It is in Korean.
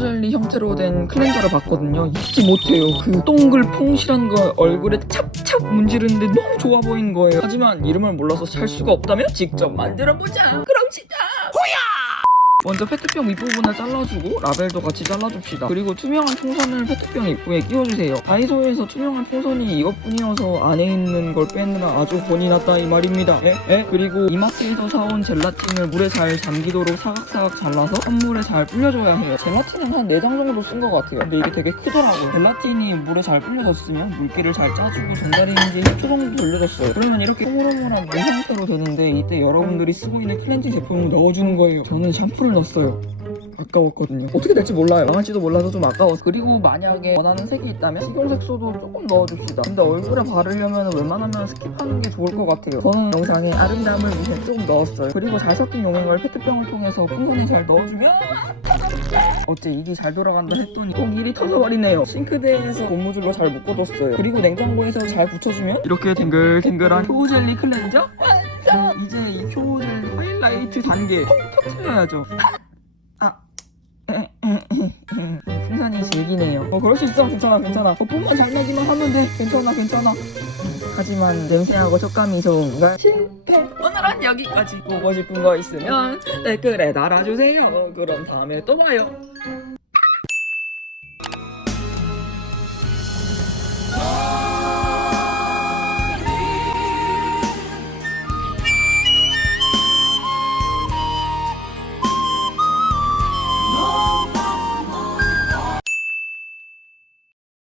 젤리 형태로 된 클렌저를 봤거든요. 잊지 못해요. 그 동글 풍실한 거 얼굴에 찹찹 문지르는데 너무 좋아 보이는 거예요. 하지만 이름을 몰라서 살 수가 없다면 직접 만들어보자. 그럼 진짜 먼저 페트병 윗부분을 잘라주고 라벨도 같이 잘라줍시다. 그리고 투명한 풍선을 페트병 입구에 끼워주세요. 다이소에서 투명한 풍선이 이것뿐이어서 안에 있는 걸 빼느라 아주 본이 났다 이 말입니다. 에? 에? 그리고 이마트에서 사온 젤라틴을 물에 잘 잠기도록 사각사각 잘라서 선물에 잘 불려줘야 해요. 젤라틴은 한 4장 정도 쓴 것 같아요. 근데 이게 되게 크더라고요. 젤라틴이 물에 잘 불려졌으면 물기를 잘 짜주고 전자레인지에 10초 정도 돌려줬어요. 그러면 이렇게 흐물흐물한 물 형태로 되는데 이때 여러분들이 쓰고 있는 클렌징 제품을 넣어주는 거예요. 저는 샴푸 를 넣었어요. 아까웠거든요. 어떻게 될지 몰라요. 망할지도 몰라서 좀 아까웠어. 그리고 만약에 원하는 색이 있다면 식용 색소도 조금 넣어줍시다. 근데 얼굴에 바르려면 웬만하면 스킵하는 게 좋을 것 같아요. 저는 영상에 아름다움을 위해 조금 넣었어요. 그리고 잘 섞인 용액을 페트병을 통해서 풍선에 잘 넣어주면 어째 일이 잘 돌아간다 했더니 꼭 일이 터져버리네요. 싱크대에서 고무줄로 잘 묶어뒀어요. 그리고 냉장고에서 잘 붙여주면 이렇게 댕글댕글한 효jel리 클렌저 완성! 이제 이 효젤리 하이라이트 단계 톡 터트려야죠. 아. 풍선이 즐기네요. 어, 그럴 수 있어. 괜찮아, 괜찮아. 거품만 잘 나기만 하면 돼. 괜찮아, 괜찮아. 하지만 냄새하고 촉감이 좋은 건 실패. 오늘은 여기까지. 보고 싶은 거 있으면 댓글에 달아주세요. 그럼 다음에 또 봐요.